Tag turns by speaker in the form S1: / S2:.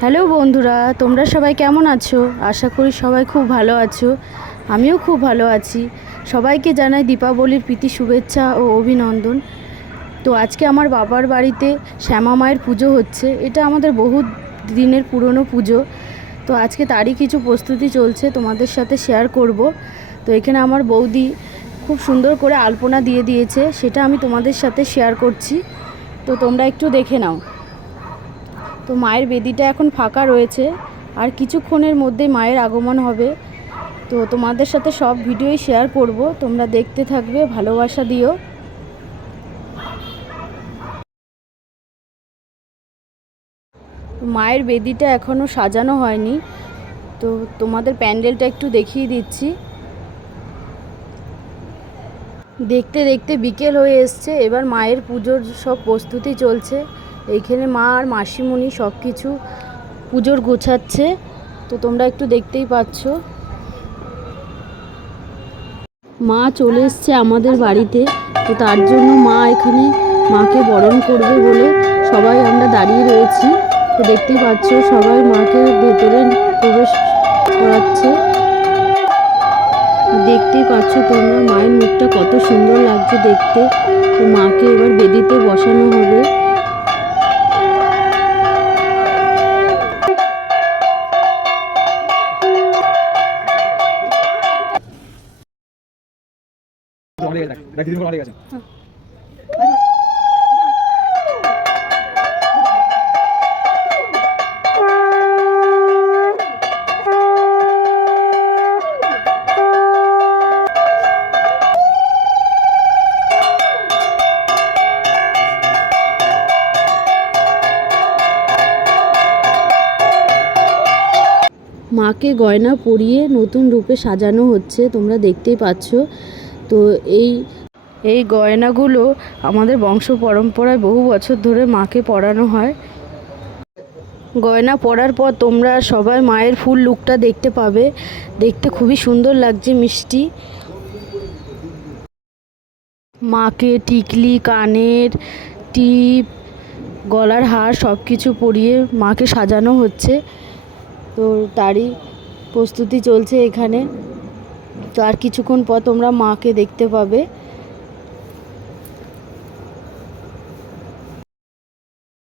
S1: Hello বন্ধুরা, তোমরা সবাই কেমন আছো? আশা করি সবাই খুব ভালো আছো। আমিও খুব ভালো আছি। সবাইকে জানাই দীপাবলির প্রীতি শুভেচ্ছা ও অভিনন্দন। তো আজকে আমার বাবার বাড়িতে শ্যামা মায়ের পুজো হচ্ছে। এটা আমাদের বহু দিনের পুরনো পুজো। তো আজকে তারই কিছু প্রস্তুতি চলছে, তোমাদের সাথে শেয়ার করব। তো এখানে আমার বৌদি খুব সুন্দর করে আলপনা দিয়ে দিয়েছে, সেটা আমি তোমাদের সাথে শেয়ার করছি। তো তোমরা একটু দেখে নাও। তো মায়ের বেদিটা এখন ফাঁকা রয়েছে। আর কিছুক্ষণের মধ্যেই মায়ের আগমন হবে। তো তোমাদের সাথে সব ভিডিওই শেয়ার করব। তোমরা দেখতে থাকবে, ভালোবাসা দিও। মায়ের বেদিটা এখনও সাজানো হয়নি। তো তোমাদের প্যান্ডেলটা একটু দেখিয়ে দিচ্ছি। দেখতে দেখতে বিকেল হয়ে এসছে। এবার মায়ের পুজোর সব প্রস্তুতি চলছে। এইখানে মা আর মাসিমণি সব কিছু পুজোর গোছাচ্ছে। তো তোমরা একটু দেখতেই পাচ্ছ। মা চলে এসছে আমাদের বাড়িতে। তো তার জন্য মা এখানে মাকে বরণ করবে বলে সবাই আমরা দাঁড়িয়ে রয়েছি। তো দেখতেই পাচ্ছ সবাই মাকে ভেতরে প্রবেশ করাচ্ছে। দেখতেই পাচ্ছ তোমরা মায়ের মুখটা কত সুন্দর লাগছে দেখতে। তো মাকে এবার বেদিতে বসানো হবে। মাকে গয়না পরিয়ে নতুন রূপে সাজানো হচ্ছে তোমরা দেখতেই পাচ্ছ। তো এই এই গয়নাগুলো আমাদের বংশ পরম্পরায় বহু বছর ধরে মাকে পরানো হয়। গয়না পরার পর তোমরা সবাই মায়ের ফুল লুকটা দেখতে পাবে। দেখতে খুবই সুন্দর লাগছে, মিষ্টি। মাকে টিকলি, কানের টিপ, গলার হার সব কিছু পরিয়ে মাকে সাজানো হচ্ছে। তো তারই প্রস্তুতি চলছে এখানে। তো আর কিছুক্ষণ পর তোমরা মাকে দেখতে পাবে।